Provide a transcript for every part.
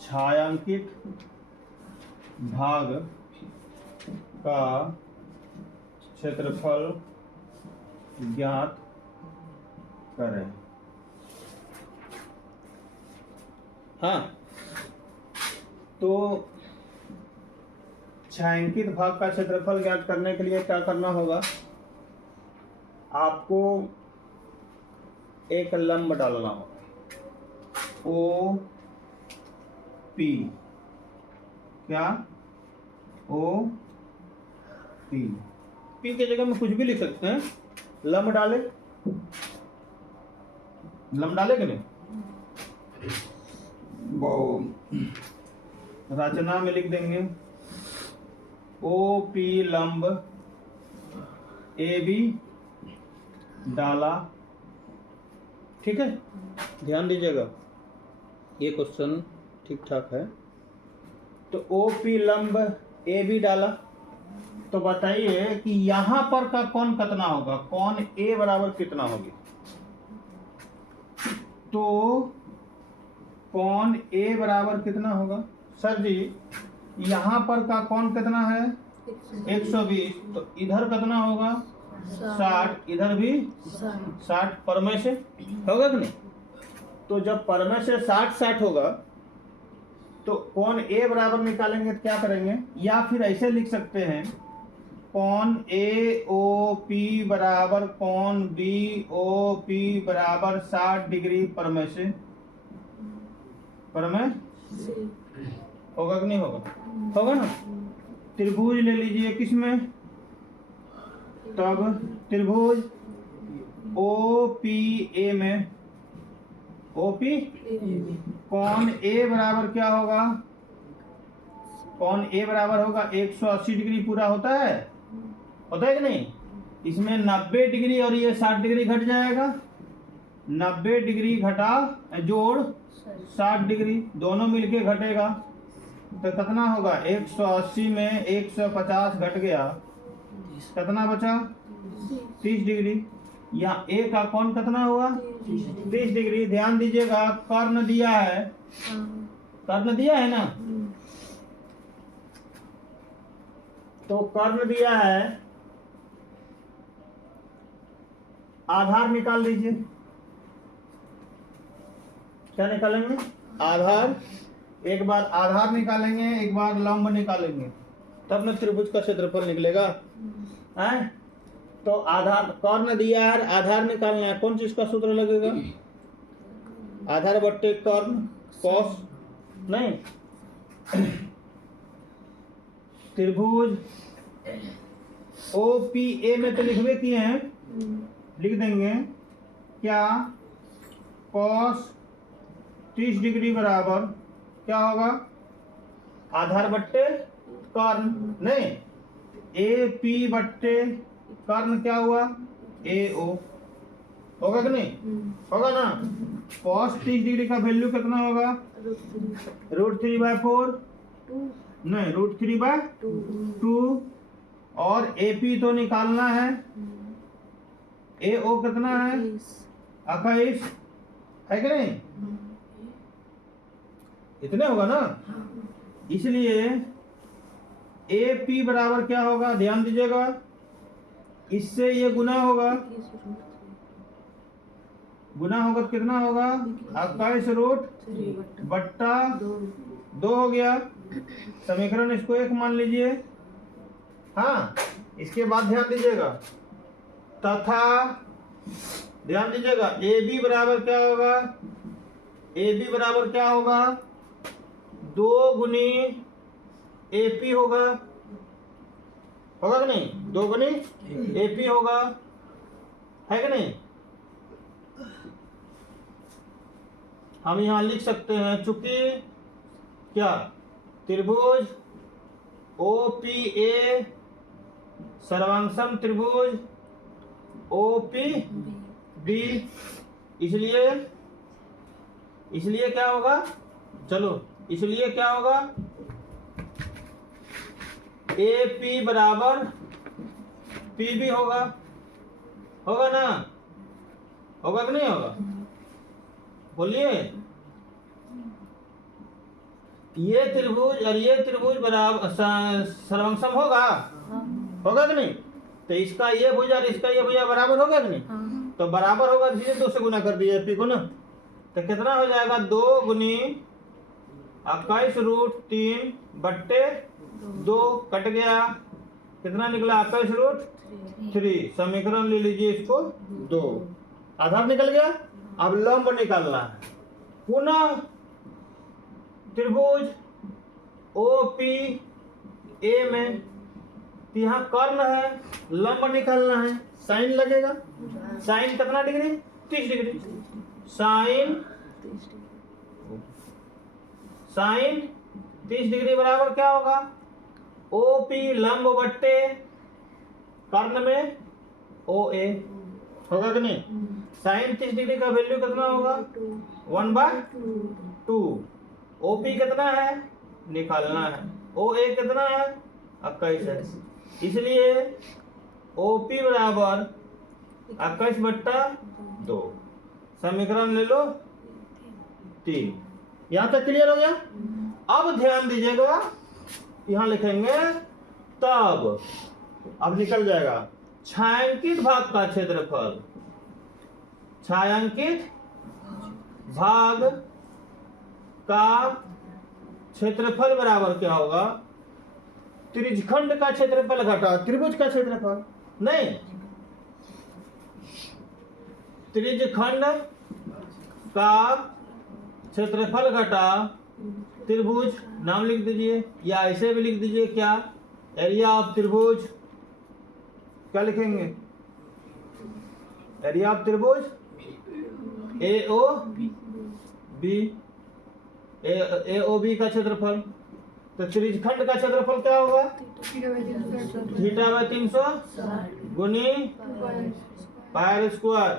छायांकित भाग का क्षेत्रफल ज्ञात करें। हाँ, तो छायांकित भाग का क्षेत्रफल ज्ञात करने के लिए क्या करना होगा? आपको एक लंब डालना होगा, ओ पी। क्या? O P. पी की जगह में कुछ भी लिख सकते हैं। लंब डाले, लंब डाले कि नहीं? रचना में लिख देंगे ओ पी लंब ए बी डाला। ठीक है, ध्यान दीजिएगा, ये क्वेश्चन ठीक ठाक है। तो ओ पी लंब ए बी डाला, तो बताइए कि यहां पर का कौन कितना होगा? कौन ए बराबर कितना होगी? तो कौन ए बराबर कितना होगा? सर जी, यहां पर का कौन कितना है? 120। तो इधर कितना होगा? 60। इधर भी 60। परमे से होगा कि नहीं? तो जब परमे से 60 होगा तो कौन ए बराबर निकालेंगे तो क्या करेंगे? या फिर ऐसे लिख सकते हैं, कौन ए ओ पी बराबर कौन बी ओ पी बराबर 60 डिग्री परमे से। परमे होगा कि नहीं होगा? होगा ना। त्रिभुज ले लीजिए, किसमें? तब त्रिभुज ओ पी ए में, ओ पी कौन ए बराबर क्या होगा? कौन ए बराबर होगा 180 डिग्री पूरा होता है, होता है कि नहीं? इसमें 90 डिग्री और ये 60 डिग्री घट जाएगा। 90 डिग्री घटा जोड़ 60 डिग्री, दोनों मिलके घटेगा तो कितना होगा? 180 में 150 घट गया, कितना बचा? 30 डिग्री। यहाँ ए का कौन कितना हुआ? 30 डिग्री। ध्यान दीजिएगा, कर्ण दिया है, कर्ण दिया है ना, तो कर्ण दिया है, आधार निकाल लीजिए। क्या निकालेंगे? आधार। एक बार आधार निकालेंगे, एक बार लंब निकालेंगे, तब ना त्रिभुज का क्षेत्रफल निकलेगा। है? तो आधार, कर्ण दिया है, आधार निकालना है। कौन चीज का सूत्र लगेगा? आधार बट्टे कर्ण, कॉस। नहीं, त्रिभुज ओ पी ए में तो लिखवे किए हैं, लिख देंगे क्या? कॉस 30 डिग्री बराबर क्या होगा? आधार बट्टे कर्ण। नहीं, ए पी बट्टे कर्ण क्या हुआ? ए ओ। होगा कि नहीं? होगा ना। कॉस 30 डिग्री का वैल्यू कितना होगा? √3/4। नहीं, √3/2। और ए पी तो निकालना है, ए ओ कितना है? 21 है कि नहीं? इतने होगा ना। इसलिए ए पी बराबर क्या होगा? ध्यान दीजिएगा, इससे ये गुना होगा, गुना होगा तो कितना होगा? 21√2 हो गया। समीकरण इसको 1 मान लीजिए। हाँ, इसके बाद ध्यान दीजिएगा, तथा ध्यान दीजिएगा ए बी बराबर क्या होगा? ए बी बराबर क्या होगा? 2 गुनी ए पी होगा, होगा कि नहीं? 2 गुनी ए पी होगा, है कि नहीं? हम यहां लिख सकते हैं, चूंकि क्या? त्रिभुज ओ पी ए सर्वांगसम त्रिभुज ओ पी बी, इसलिए क्या होगा? चलो, इसलिए क्या होगा? ए पी बराबर पी भी होगा, होगा ना? होगा कि नहीं होगा? बोलिए। ये त्रिभुज और ये त्रिभुज बराबर सर्वंसम होगा, होगा कि नहीं? तो इसका ये भुजा और इसका ये भुजा बराबर होगा कि नहीं? तो बराबर होगा, इसलिए 2 से गुना कर दिया पी को ना। तो कितना हो जाएगा, 2 गुनी 21√3/2 कट गया, कितना निकला 21√3। समीकरण ले लीजिए इसको 2, आधार निकल गया। अब लंब निकालना है, पुनः त्रिभुज OPA में यहाँ कर्ण है, लंब निकालना है, साइन लगेगा। साइन कितना डिग्री, 30 डिग्री। साइन 30 डिग्री बराबर क्या होगा, OP लंब बट्टे कर्ण में OA, होगा कि नहीं? साइन 30 डिग्री का वैल्यू कितना होगा, 1/2। OP कितना है निकालना है, OA कितना है 21 है, इसलिए OP बराबर 21/2। समीकरण ले लो 3। यहां तक क्लियर हो गया? अब ध्यान दीजिएगा, यहां लिखेंगे तब, अब निकल जाएगा छायांकित भाग का क्षेत्रफल। छायांकित भाग का क्षेत्रफल बराबर क्या होगा, त्रिज्यखंड का क्षेत्रफल घटा त्रिभुज का क्षेत्रफल। नहीं, त्रिज्यखंड का क्षेत्रफल घटा त्रिभुज, नाम लिख दीजिए, या ऐसे भी लिख दीजिए, क्या एरिया ऑफ त्रिभुज, क्या लिखेंगे, एरिया ऑफ त्रिभुज AOB का क्षेत्रफल। तो त्रिज्यखंड का क्षेत्रफल क्या होगा, θ/300 गुनी पाई स्क्वायर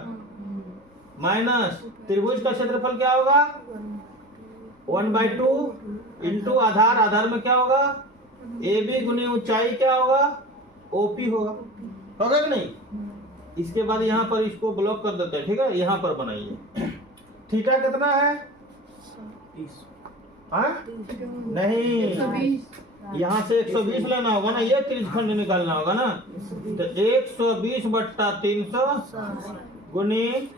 माइनस त्रिभुज का क्षेत्रफल क्या होगा, 1/2 इंटू आधार में क्या होगा, AB गुनी ऊंचाई क्या होगा, OP होगा, होगा कि नहीं? इसके बाद यहाँ पर इसको ब्लॉक कर देते हैं, ठीक है? यहाँ पर बनाइए, थीटा कितना है, नहीं, यहाँ से 120 लेना होगा ना, ये त्रिज्यखंड निकालना होगा ना। तो 120/300 गुनी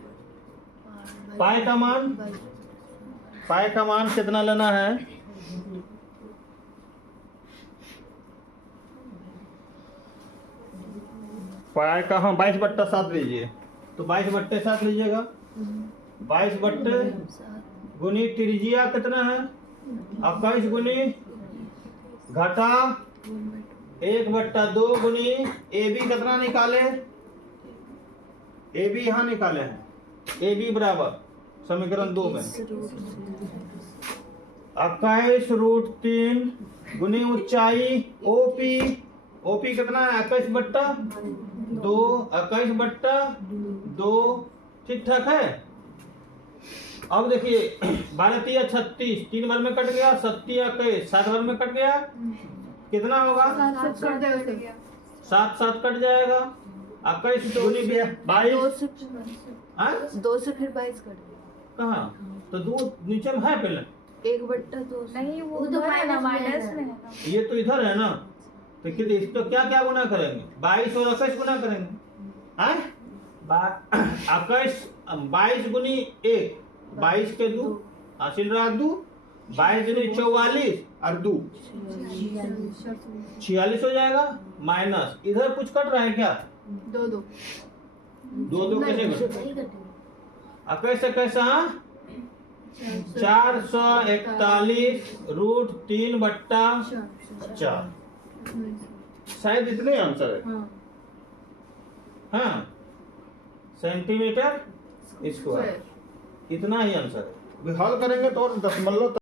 पाई का मान कितना लेना है, पाई का, हाँ 22/7 लीजिए। तो 22/7 लीजिएगा, 22 गुनी त्रिज्या कितना है 21 गुनी घटा 1/2 गुनी AB कितना निकाले, AB यहाँ निकाले हैं, AB बराबर समीकरण 2 में 21√3 गुनी ऊंचाई OP कितना है 21/2, 21/2, ठीक ठाक है। अब देखिए 12 × 36, 3 बार में कट गया, 7 बार में कट गया, कितना होगा 7 कट जाएगा, 21 दूनी 22, 2 से फिर 22 कट गया, कहाँ तो 2 नीचे में है, पहले 1/2 नहीं, वो तो माइनस में है ना, ये तो इधर है ना। तो इसको क्या क्या गुना करेंगे, 22 और 21 गुना करेंगे, 22 गुनी 1, 22 के 2 हासिल रहा 2, 22 गुनी 44 और 2 46 हो जाएगा, माइनस इधर कुछ कट रहा है क्या, 2 कैसे कट, 21 से कैसा 441√3/4, शायद इतने आंसर है, हाँ सेंटीमीटर स्क्वायर, इतना ही आंसर है। हल करेंगे तो और दशमलव